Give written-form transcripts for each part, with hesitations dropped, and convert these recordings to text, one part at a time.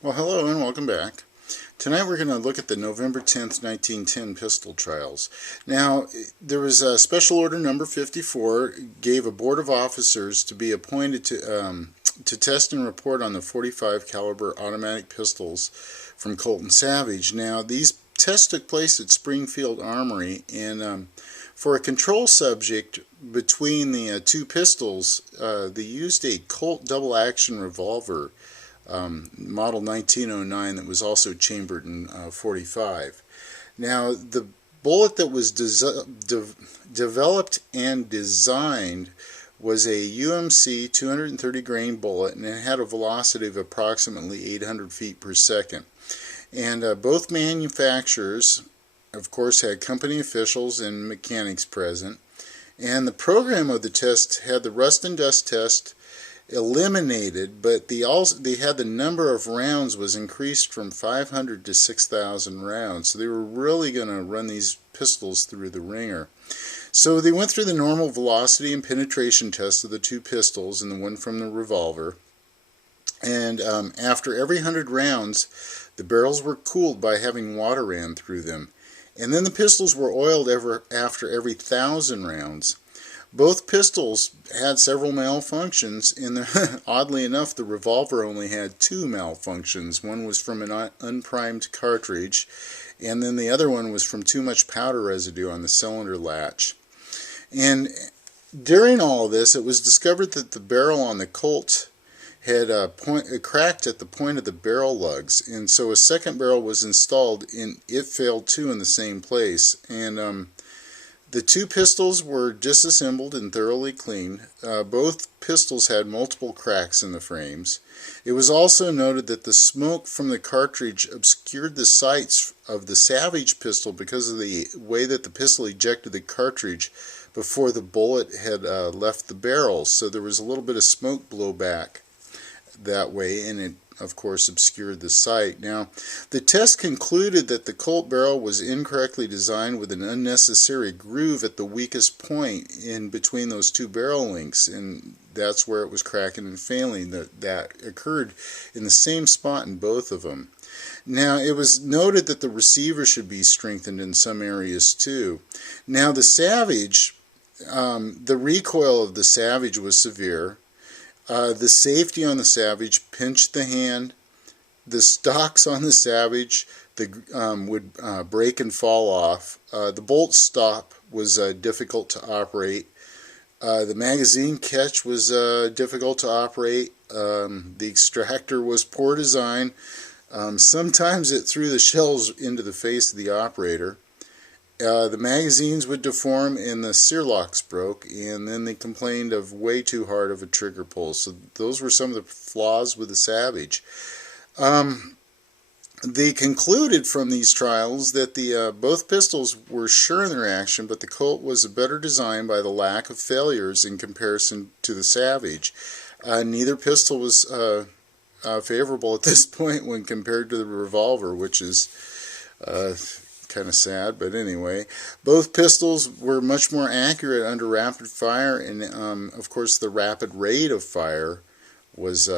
Well, hello and welcome back. Tonight we're going to look at the November 10th, 1910 pistol trials. Now, there was a special order number 54, gave a board of officers to be appointed to test and report on the 45 caliber automatic pistols from Colt and Savage. Now, these tests took place at Springfield Armory, and for a control subject between the two pistols, they used a Colt double-action revolver, model 1909, that was also chambered in .45. Now, the bullet that was developed and designed was a UMC 230 grain bullet, and it had a velocity of approximately 800 feet per second. And both manufacturers, of course, had company officials and mechanics present. And the program of the test had the rust and dust test eliminated, but they had the number of rounds was increased from 500 to 6,000 rounds. So they were really going to run these pistols through the ringer. So they went through the normal velocity and penetration test of the two pistols and the one from the revolver. And after every 100 rounds, the barrels were cooled by having water ran through them. And then the pistols were oiled after every 1,000 rounds. Both pistols had several malfunctions, and oddly enough, the revolver only had two malfunctions. One was from an unprimed cartridge, and then the other one was from too much powder residue on the cylinder latch. And during all of this, it was discovered that the barrel on the Colt had cracked at the point of the barrel lugs, and so a second barrel was installed, and it failed too in the same place. And the two pistols were disassembled and thoroughly cleaned. Both pistols had multiple cracks in the frames. It was also noted that the smoke from the cartridge obscured the sights of the Savage pistol because of the way that the pistol ejected the cartridge before the bullet had left the barrel. So there was a little bit of smoke blowback that way, and it of course obscured the sight. Now, the test concluded that the Colt barrel was incorrectly designed with an unnecessary groove at the weakest point in between those two barrel links, and that's where it was cracking and failing. That occurred in the same spot in both of them. Now, it was noted that the receiver should be strengthened in some areas too. Now, the Savage, the recoil of the Savage was severe. The safety on the Savage pinched the hand. The stocks on the Savage would break and fall off. The bolt stop was difficult to operate. The magazine catch was difficult to operate. The extractor was poor design. Sometimes it threw the shells into the face of the operator. The magazines would deform and the sear locks broke, and then they complained of way too hard of a trigger pull. So those were some of the flaws with the Savage. They concluded from these trials that both pistols were sure in their action, but the Colt was a better design by the lack of failures in comparison to the Savage. Neither pistol was favorable at this point when compared to the revolver, which is kind of sad, but anyway, both pistols were much more accurate under rapid fire, and of course the rapid rate of fire was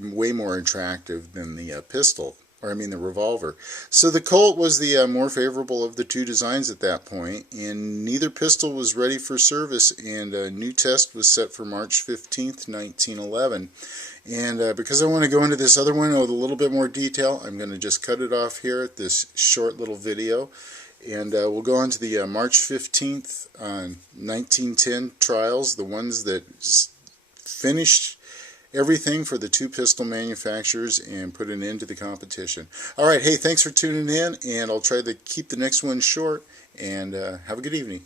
way more attractive than the the revolver. So the Colt was the more favorable of the two designs at that point, and neither pistol was ready for service, and a new test was set for March 15th, 1911. And because I want to go into this other one with a little bit more detail, I'm going to just cut it off here at this short little video. And we'll go on to the March 15th, 1910 trials, the ones that finished everything for the two pistol manufacturers and put an end to the competition. Alright, hey, thanks for tuning in, and I'll try to keep the next one short, and have a good evening.